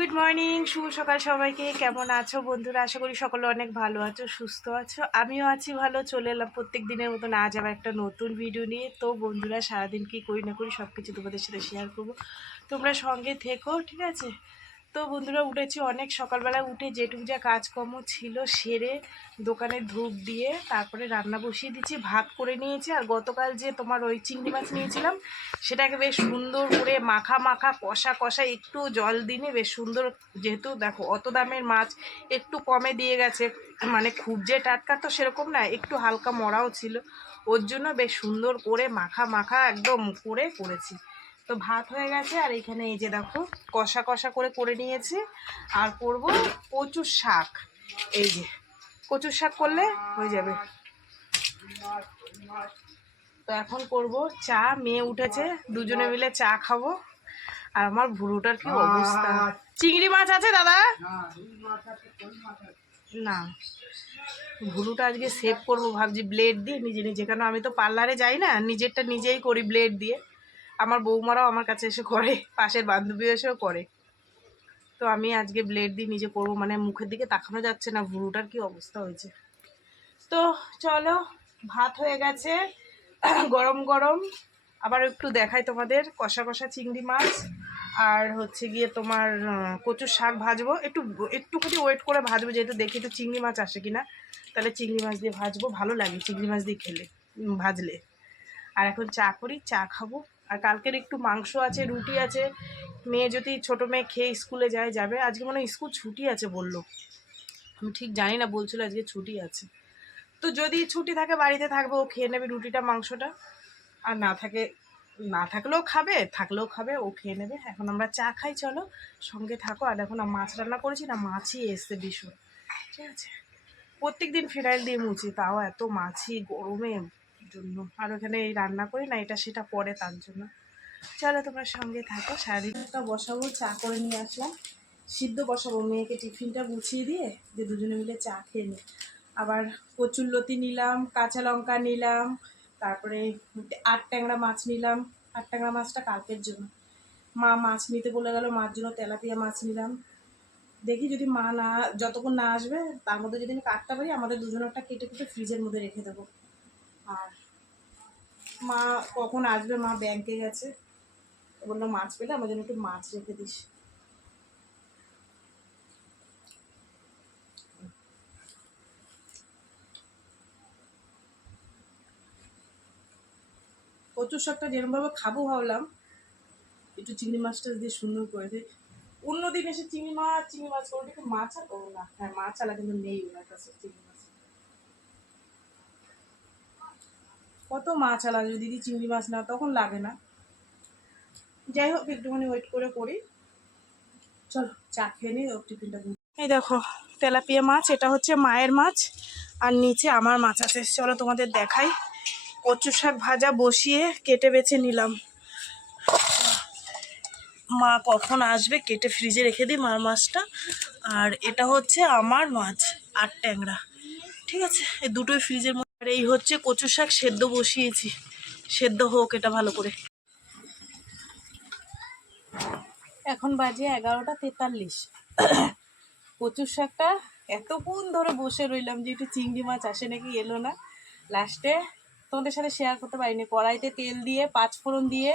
Good morning, শুভ সকাল সবাইকে। কেমন আছো বন্ধুরা? আশা করি সকলে অনেক ভালো আছো, সুস্থ আছো। আমিও আছি ভালো। চলে এলাম প্রত্যেক দিনের মতন আজ আবার একটা নতুন ভিডিও নিয়ে। তো বন্ধুরা, সারাদিন কি করি না করি সব কিছু তোমাদের সাথে শেয়ার করবো, তোমরা সঙ্গে থেকো, ঠিক আছে? তো বন্ধুরা, উঠেছি অনেক সকালবেলা, উঠে যেটুকু যা কাজকর্ম ছিল সেরে দোকানে ধূপ দিয়ে তারপরে রান্না বসিয়ে দিচ্ছি, ভাত করে নিয়েছি। আর গতকাল যে তোমার ওই চিংড়ি মাছ নিয়েছিলাম, সেটাকে বেশ সুন্দর করে মাখা মাখা কষা কষা একটু জল দিনে বেশ সুন্দর, যেহেতু দেখো অত দামের মাছ একটু কমে দিয়ে গেছে, মানে খুব যে টাটকা তো সেরকম না, একটু হালকা মরাও ছিল, ওর জন্য বেশ সুন্দর করে মাখা মাখা একদম করে করেছি। তো ভাত হয়ে গেছে, আর এখানে এই যে দেখো কষা কষা করে নিয়েছি। আর করব কচুর শাক। এই যে কচুর শাক করলে হয়ে যাবে। তো এখন করব চা, মেয়ে উঠেছে, দুজনে মিলে চা খাবো। আর আমার ভুরুটার কি অবস্থা। চিংড়ি মাছ আছে দাদা? না, ভুরুটা আজকে সেভ করবো ভাবছি ব্লেড দিয়ে নিজে নিজে, কেন আমি তো পার্লারে যাই না, নিজেরটা নিজেই করি ব্লেড দিয়ে। আমার বৌমারাও আমার কাছে এসে করে, পাশের বান্ধবী এসেও করে। তো আমি আজকে ব্লেড দিয়ে নিজে করবো, মানে মুখের দিকে তাকানো যাচ্ছে না, ভুরুটার কি অবস্থা হয়েছে। তো চলো, ভাত হয়ে গেছে গরম গরম। আবার একটু দেখাই তোমাদের, কষা কষা চিংড়ি মাছ আর হচ্ছে গিয়ে তোমার কচুর শাক ভাজবো। একটুখানি ওয়েট করে ভাজবো, যেহেতু দেখি তো চিংড়ি মাছ আসে কিনা, তাহলে চিংড়ি মাছ দিয়ে ভাজবো, ভালো লাগে চিংড়ি মাছ দিয়ে খেলে, ভাজলে। আর এখন চা করি, চা খাবো। আর কালকের একটু মাংস আছে, রুটি আছে। মেয়ে যদি, ছোটো মেয়ে খেয়ে স্কুলে যাবে। আজকে মনে হয় স্কুল ছুটি আছে বললো, আমি ঠিক জানি না, বলছিল আজকে ছুটি আছে। তো যদি ছুটি থাকে বাড়িতে থাকবে, ও খেয়ে নেবে রুটিটা মাংসটা। আর না থাকলেও খাবে, থাকলেও খাবে, ও খেয়ে নেবে। এখন আমরা চা খাই, চলো সঙ্গে থাকো। আর এখন মাছ রান্না করেছি না, মাছই এসছে ভীষণ, ঠিক আছে? প্রত্যেক দিন ফিনাইল দিয়ে মুছি, তাও এত মাছি গরমে জন্য। আর ওখানে এই রান্না করি না, এটা সেটা পরে, তার জন্য। চলো তোমরা সঙ্গে থাকো। সারাদিনটা বসাবো, চা করে নিয়ে আসলাম, সিদ্ধ বসাবো, মেয়েকে টিফিনটা গুছিয়ে দিয়ে যে দুজনে মিলে চা খেয়ে নিই। আবার কচুরলতি নিলাম, কাঁচা লঙ্কা নিলাম, তারপরে 8 ট্যাংরা মাছ নিলাম। 8 ট্যাংরা মাছটা কালকের জন্য, মা মাছ নিতে বলে গেল, মার জন্য তেলাপিয়া মাছ নিলাম। দেখি যদি মা না, যতক্ষণ না আসবে তার মধ্যে যদি আমি কাটতে পারি, আমাদের দুজনেরটা কেটে কেটে ফ্রিজের মধ্যে রেখে দেবো। আর মা কখন আসবে, মা ব্যাংকে গেছে, বললো মাছ পেলে আমার জন্য একটু মাছ রেখে দিস। কচুর শাকটা যেরকমভাবে খাবো ভাবলাম, একটু চিংড়ি মাছটা দিয়ে সুন্দর করে দিই। অন্যদিন এসে চিংড়ি মাছ করবো, একটু মাছ আর করবো না। হ্যাঁ, মাছ আলা কিন্তু নেই ওনার কাছে, চিংড়ি মাছ। কত মাছ আলা যদি দিদি চিংড়ি মাছ না, তখন লাগে না। যাই হোক, একটুখানি ওয়েট করে করি। চলো চা খেয়ে নিই, ওর টিফিনটা দিই। এই দেখো তেলাপিয়া মাছ, এটা হচ্ছে মায়ের মাছ, আর নিচে আমার মাছ আছে। চলো তোমাদের দেখাই। কচু শাক ভাজা বসিয়ে কেটে বেছে নিলাম। মা কখন আসবে কেটে ফ্রিজে রেখে দিই মার মাছটা। আর এটা হচ্ছে আমার মাছ, 8 ট্যাংরা, ঠিক আছে? এই দুটোই ফ্রিজের মধ্যে। আর এই হচ্ছে কচু শাক সেদ্ধ বসিয়েছি, সেদ্ধ হোক এটা ভালো করে। এখন বাজে 11টা 43। কচুর শাকটা এতক্ষণ ধরে বসে রইলাম যে একটু চিংড়ি মাছ আসে নাকি, এলো না। লাস্টে তোমাদের সাথে শেয়ার করতে পারিনি, কড়াইতে তেল দিয়ে 5 ফোড়ন দিয়ে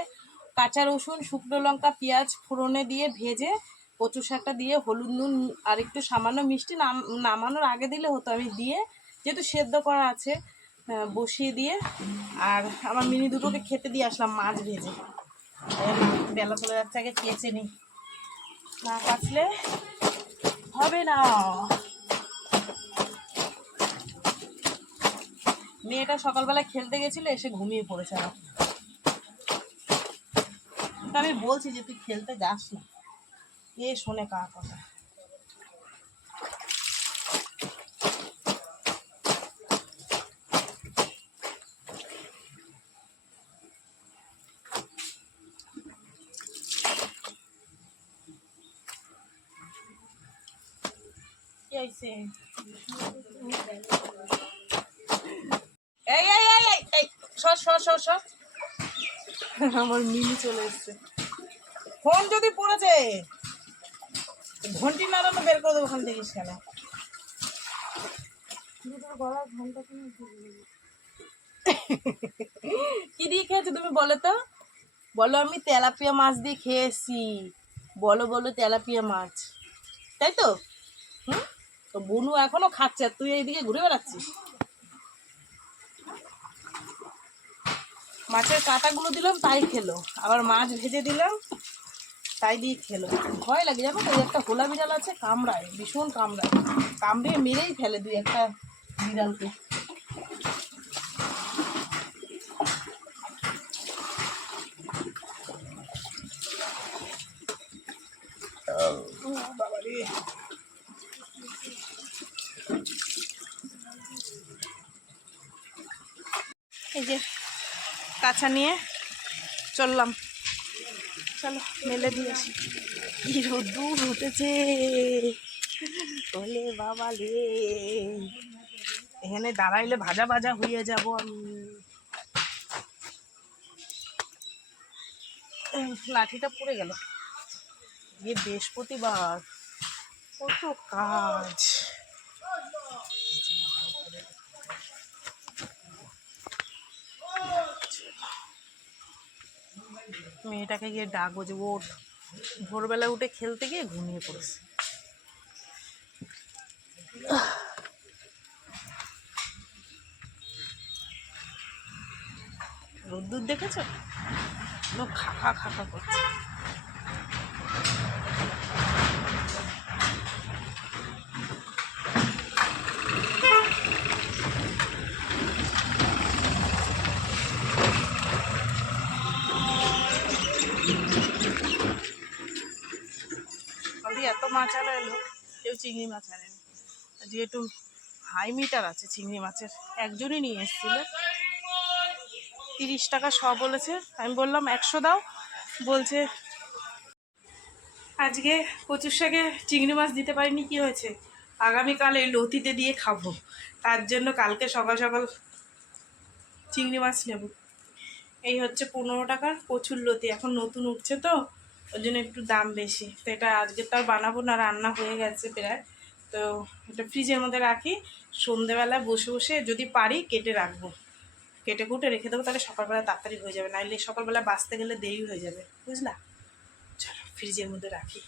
কাঁচা রসুন, শুকনো লঙ্কা, পেঁয়াজ ফোড়নে দিয়ে ভেজে কচুর শাকটা দিয়ে হলুদ, নুন আর একটু সামান্য মিষ্টি, নামানোর আগে দিলে হতো, আমি দিয়ে যেহেতু সেদ্ধ করা আছে বসিয়ে দিয়ে। আর আমার মিনি দুটোকে খেতে দিয়ে আসলাম মাছ ভেজে। বেলা চলে যাচ্ছে, আগে কেচে নিই, না কাটলে হবে না। মেয়েটা সকালবেলা খেলতে গেছিল, এসে ঘুমিয়ে পড়েছে। আমি বলছি যে তুই খেলতে যাস না, এ শোনে কার কথা। কি হয়েছে? এই এই এই এই এই সর সর সর সর, আমার মিনি চলে এসছে। ফোন যদি পড়েছে, ঘন্টি নাড়ানো বের করে দেবো ওখান থেকে কেন? কি দিয়ে খেয়েছো তুমি বলো তো? বলো আমি তেলাপিয়া মাছ দিয়ে খেয়েছি। বলো বলো তেলাপিয়া মাছ, তাই তো? হুম, তো বনু এখনো খাচ্ছে আর তুই এইদিকে ঘুরে বেড়াচ্ছিস। মাছের কাঁটাগুলো দিলাম তাই খেলো, আবার মাছ ভেজে দিলাম তাই দিয়ে খেলো। ভয় লাগে জানো তো, একটা হোলা বিড়াল আছে, কামড়ায়, ভীষণ কামড়ায়, কামড়িয়ে মেরেই ফেলে দুই একটা বিড়ালকে। বাবারে, এই যে কাছা নিয়ে চললাম, চলো মেলে দিয়ে আসি। কি রোদ্দুর উঠেছে, ওলে বাবা রে, এখানে দাঁড়াইলে ভাজা ভাজা হয়ে যাব আমি। লাঠিটা পড়ে গেল, গিয়ে বৃহস্পতিবার, কত কাজ। মেয়েটাকে গিয়ে ডাকবো যে ওঠ, ভোরবেলা উঠে খেলতে গিয়ে ঘুমিয়ে পড়েছে। রোদ্দুর দেখেছ, খাখা খাখা করছে। এত মাছ আনা এলো, কেউ চিংড়ি মাছ আনেনি। আজকে একটু হাই মিটার আছে চিংড়ি মাছের, একজনই নিয়ে এসেছিল, 30 টাকা শ বলেছে। আমি বললাম 100 দাও, বলছে আজকে কচুর শাকে চিংড়ি মাছ দিতে পারিনি, কি হয়েছে, আগামীকাল এই লতিতে দিয়ে খাবো, তার জন্য কালকে সকাল সকাল চিংড়ি মাছ নেব। এই হচ্ছে 15 টাকার কচুর লতি, এখন নতুন উঠছে তো ওই জন্য একটু দাম বেশি। তো এটা আজকে তো আর বানাবো না, রান্না হয়ে গেছে প্রায়, তো এটা ফ্রিজের মধ্যে রাখি, সন্ধেবেলা বসে বসে যদি পারি কেটে রাখবো, কেটে কুটে রেখে দেবো, তাহলে সকালবেলা তাড়াতাড়ি হয়ে যাবে, নাহলে সকালবেলা বাঁচতে গেলে দেরি হয়ে যাবে, বুঝলা। চলো ফ্রিজের মধ্যে রাখি।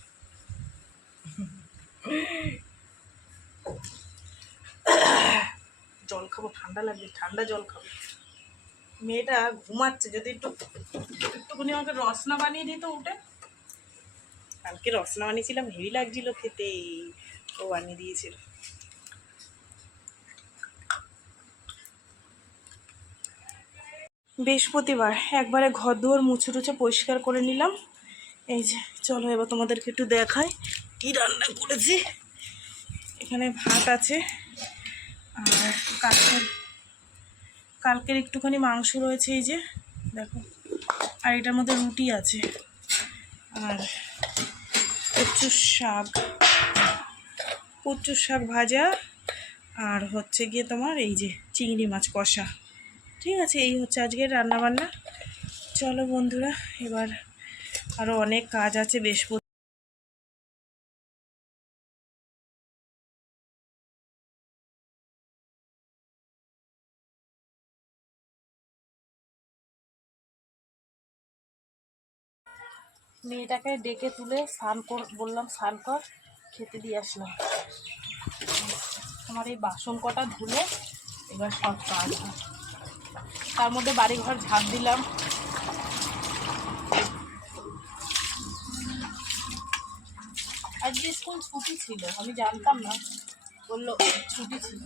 জল খাবো, ঠান্ডা লাগবে, ঠান্ডা জল খাবো। মেয়েটা ঘুমাচ্ছে, যদি একটুখানি আমাকে রসনা বানিয়ে দিত উঠে। কালকে রসনা বানিয়েছিলাম, হেভি লাগছিল খেতে, ও বানিয়ে দিয়েছিল। বৃহস্পতিবার একবারে ঘর দুয়ার মুছে টুছে পরিষ্কার করে নিলাম। এই যে চলো এবার তোমাদেরকে একটু দেখাই কি রান্না করেছি। এখানে ভাত আছে, আর কালকের একটুখানি মাংস রয়েছে, এই যে দেখো, আর এটার মধ্যে রুটি আছে, আর কচুর শাক ভাজা, আর হচ্ছে গিয়ে তোমার এই যে চিংড়ি মাছ কষা। ঠিক আছে, এই হচ্ছে আজকের রান্নাবান্না। চলো বন্ধুরা, এবার আরও অনেক কাজ আছে। মেয়েটাকে ডেকে তুলে বললাম স্নান কর, খেতে দিয়ে আসলাম। আমার এই বাসন কটা ধুলে এবার সব কাজ হয়, তার মধ্যে বাড়িঘর ঝাড় দিলাম। আজকে স্কুল ছুটি ছিল, আমি জানতাম না, বললো ছুটি ছিল।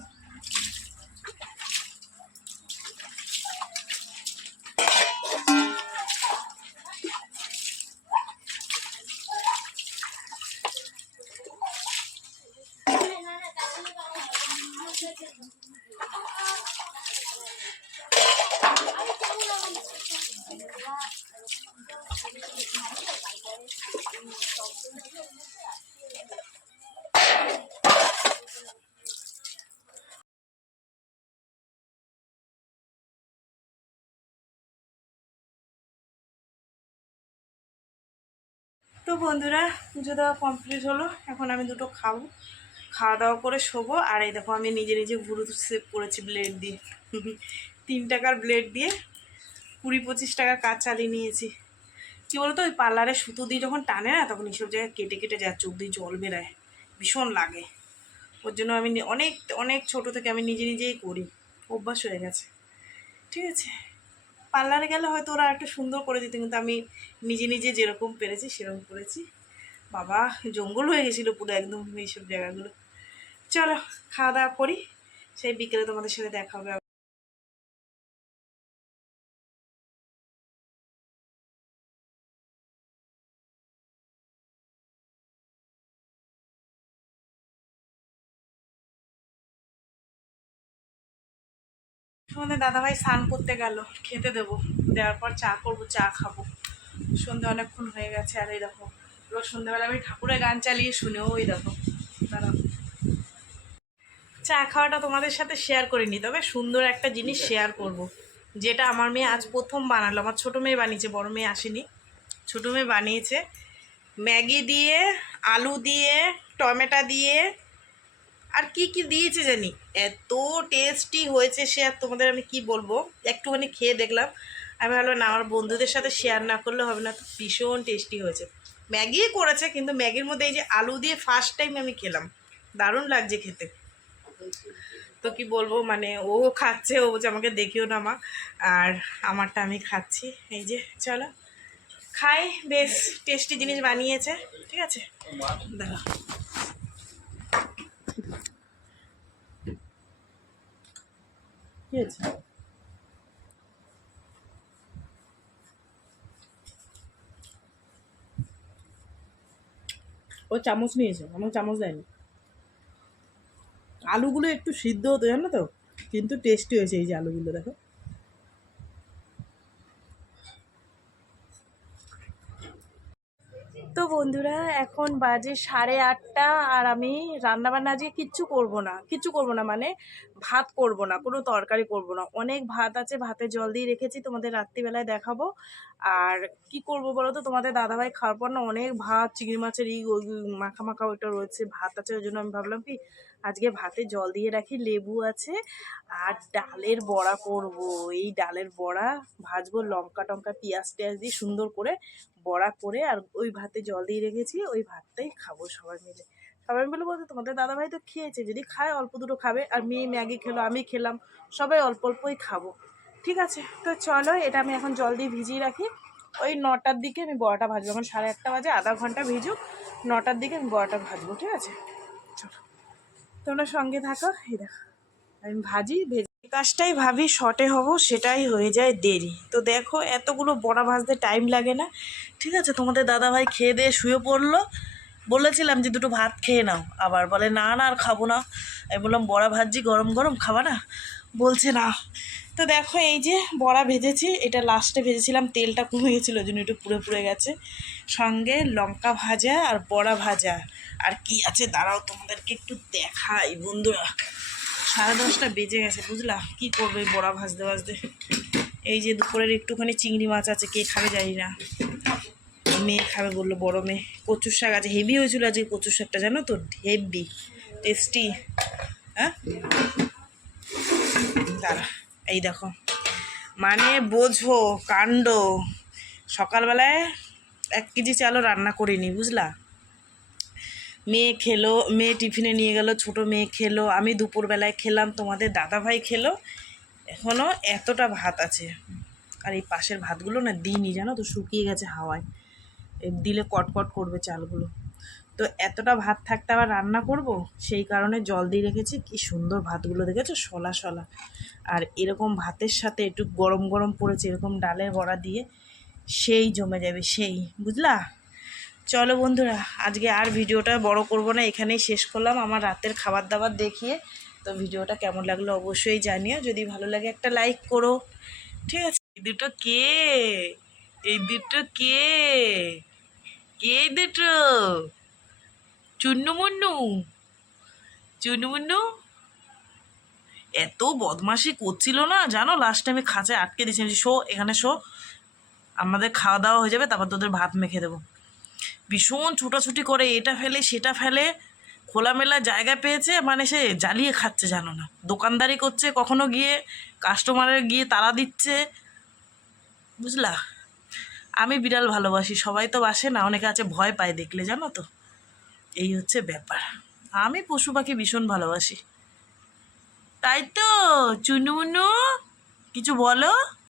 তো বন্ধুরা, পুজো দেওয়া কমপ্লিট হলো। এখন আমি দুটো খাবো, খাওয়া দাওয়া করে শোবো। আর এই দেখো আমি নিজে নিজে ভুরু সেভ করেছি ব্লেড দিয়ে। 3 টাকার ব্লেড দিয়ে 20-25 টাকা কাজ চালিয়ে নিয়েছি। কী বলতো, ওই পার্লারে সুতো দিয়ে যখন টানে না, তখন এইসব জায়গায় কেটে কেটে যায়, চোখ দিয়ে জল বেরায়, ভীষণ লাগে। ওর জন্য আমি অনেক অনেক ছোটো থেকে আমি নিজে নিজেই করি, অভ্যাস হয়ে গেছে। ঠিক আছে, পার্লারে গেলে হয়তো ওরা একটু সুন্দর করে দিত, কিন্তু আমি নিজে নিজে যেরকম পেরেছি সেরকম করেছি। বাবা, জঙ্গল হয়ে গেছিলো পুরো একদম এইসব জায়গাগুলো। চলো খাওয়া দাওয়া করি, সেই বিকেলে তোমাদের সাথে দেখা হবে। তোমাদের দাদাভাই স্নান করতে গেল, খেতে দেবো, দেওয়ার পর চা করবো, চা খাবো। সন্ধ্যে অনেকক্ষণ হয়ে গেছে। আর এই দেখো, রোজ সন্ধ্যেবেলা আমি ঠাকুরের গান চালিয়ে শুনে, ওই দেখো দাঁড়াও, চা খাওয়াটা তোমাদের সাথে শেয়ার করিনি, তবে সুন্দর একটা জিনিস শেয়ার করব, যেটা আমার মেয়ে আজ প্রথম বানালো। আমার ছোটো মেয়ে বানিয়েছে, বড় মেয়ে আসেনি, ছোটো মেয়ে বানিয়েছে। ম্যাগি দিয়ে, আলু দিয়ে, টমেটো দিয়ে, আর কি কি দিয়েছে জানি, এত টেস্টি হয়েছে সে আর তোমাদের আমি কি বলবো। একটুখানি খেয়ে দেখলাম, আমি ভাবলাম না, আমার বন্ধুদের সাথে শেয়ার না করলে হবে না। তো ভীষণ টেস্টি হয়েছে। ম্যাগি করেছে, কিন্তু ম্যাগির মধ্যে এই যে আলু দিয়ে ফার্স্ট টাইম আমি খেলাম, দারুণ লাগছে খেতে। তো কি বলবো, মানে ও খাচ্ছে, ও বলছে আমাকে দেখিও না মা, আর আমারটা আমি খাচ্ছি। এই যে চলো খাই, বেশ টেস্টি জিনিস বানিয়েছে। ঠিক আছে, দাঁড়া, কি আছে? ও চামচ নিয়েছে, আমার চামচ দেয়নি। আলুগুলো একটু সিদ্ধ হতো জানো তো, কিন্তু টেস্টি হয়েছে। এই যে আলুগুলো দেখো। তো বন্ধুরা, এখন বাজে 8:30, আর আমি রান্নাবান্না আজকে কিচ্ছু করব না, মানে ভাত করব না, কোনো তরকারি করব না। অনেক ভাত আছে, ভাতে জল দিয়ে রেখেছি, তোমাদের রাত্রিবেলায় দেখাবো। আর কি করব বলো তো, তোমাদের দাদাভাই খাওয়ার পর না অনেক ভাত, চিংড়ি মাছের ওই মাখা মাখা ওইটা রয়েছে, ভাত আছে। ওই জন্য আমি ভাবলাম কি, আজকে ভাতে জল দিয়ে রাখি, লেবু আছে, আর ডালের বড়া করব। এই ডালের বড়া ভাজবো, লঙ্কা টঙ্কা পেঁয়াজ টেয়াজ দিয়ে সুন্দর করে বড়া করে, আর ওই ভাতে জল দিয়ে রেখেছি, ওই ভাতটাই খাবো সবাই মিলে। সবাই মিলে বলতে তোমাদের দাদাভাই তো খেয়েছে, যদি খায় অল্প দুটো খাবে, আর মেয়ে ম্যাগি খেলো, আমি খেলাম, সবাই অল্প অল্পই খাবো। ঠিক আছে, তো চলো, এটা আমি এখন জল দিয়ে ভিজিয়ে রাখি। ওই 9টার দিকে আমি বড়াটা ভাজবো। এখন 8:30 বাজে, আধা ঘন্টা ভিজুক, 9টার দিকে আমি বড়াটা ভাজবো। ঠিক আছে, চলো তোমরা সঙ্গে থাকো। এই দেখো আমি ভেজে কাজটাই ভাবি শর্টে হব, সেটাই হয়ে যায় দেরি। তো দেখো, এতগুলো বড়া ভাজতে টাইম লাগে না। ঠিক আছে, তোমাদের দাদাভাই খেয়ে দিয়ে শুয়ে পড়লো। বলেছিলাম যে দুটো ভাত খেয়ে নাও, আবার বলে না না আর খাবো না। আমি বললাম বড়া ভাজছি গরম গরম, খাবা না? বলছে না। তো দেখো, এই যে বড়া ভেজেছি, এটা লাস্টে ভেজেছিলাম, তেলটা কমে গেছিলো, ওই জন্য একটু পুড়ে পুড়ে গেছে। সঙ্গে লঙ্কা ভাজা আর বড়া ভাজা। আর কি আছে দাঁড়াও তোমাদেরকে একটু দেখাই বন্ধুরা। 10:30 বেজে গেছে, বুঝলা, কি করবে বড়া ভাজতে ভাজতে। এই যে দুপুরের একটুখানি চিংড়ি মাছ আছে, কে খাবে জানি না, মেয়ে খাবে বললো, বড় মেয়ে। কচুর শাক আছে, হেভি হয়েছিল আজকে কচুর শাকটা, জানো তো, হেভি টেস্টি। হ্যাঁ, দাঁড়া, এই দেখো, মানে বোঝো কাণ্ড। সকালবেলায় 1 কেজি চালও রান্না করিনি, বুঝলা। মেয়ে খেলো, মেয়ে টিফিনে নিয়ে গেল, ছোটো মেয়ে খেলো, আমি দুপুরবেলায় খেলাম, তোমাদের দাদাভাই খেলো। এখনও এতটা ভাত আছে। আর এই পাশের ভাতগুলো না দিইনি, জানো তো, শুকিয়ে গেছে হাওয়ায়, দিলে কটকট করবে চালগুলো। তো এতটা ভাত থাকতে আবার রান্না করব, সেই কারণে জল দিয়ে রেখেছি। কি সুন্দর ভাতগুলো দেখেছো, শলা শলা। আর এরকম ভাতের সাথে একটু গরম গরম পড়েছে, এরকম ডালের বড়া দিয়ে, সেই জমে যাবে, সেই, বুঝলা। চলো বন্ধুরা, আজকে আর ভিডিওটা বড় করব না, এখানেই শেষ করলাম আমার রাতের খাবার দাবার দেখিয়ে। তো ভিডিওটা কেমন লাগলো অবশ্যই জানিও, যদি ভালো লাগে একটা লাইক করো। ঠিক আছে, এই দুটো কে, এই দুটো কে, কে দুটো, চুন্নু মুন্নু, চুন্নু মুন্নু এত বদমাশি করছিল না, জানো, লাস্ট টাইমে খাঁচায় আটকে দিয়েছি, শো এখানে শো, আমাদের খাওয়া দাওয়া হয়ে যাবে, তারপর তোদের ভাত মেখে দেবো। ভীষণ ছোটাছুটি করে, এটা ফেলে সেটা ফেলে, খোলামেলা জায়গা পেয়েছে মানে সে জ্বালিয়ে খাচ্ছে, জানো না, দোকানদারি করছে, কখনো গিয়ে কাস্টমারের গিয়ে তাড়া দিচ্ছে, বুঝলা। আমি বিড়াল ভালোবাসি, সবাই তো বাসে না, অনেকে আছে ভয় পায় দেখলে, জানো তো, এই হচ্ছে ব্যাপার। আমি পশু পাখি ভীষণ ভালোবাসি। তাই তো চুনুমুনু, কিছু বলো।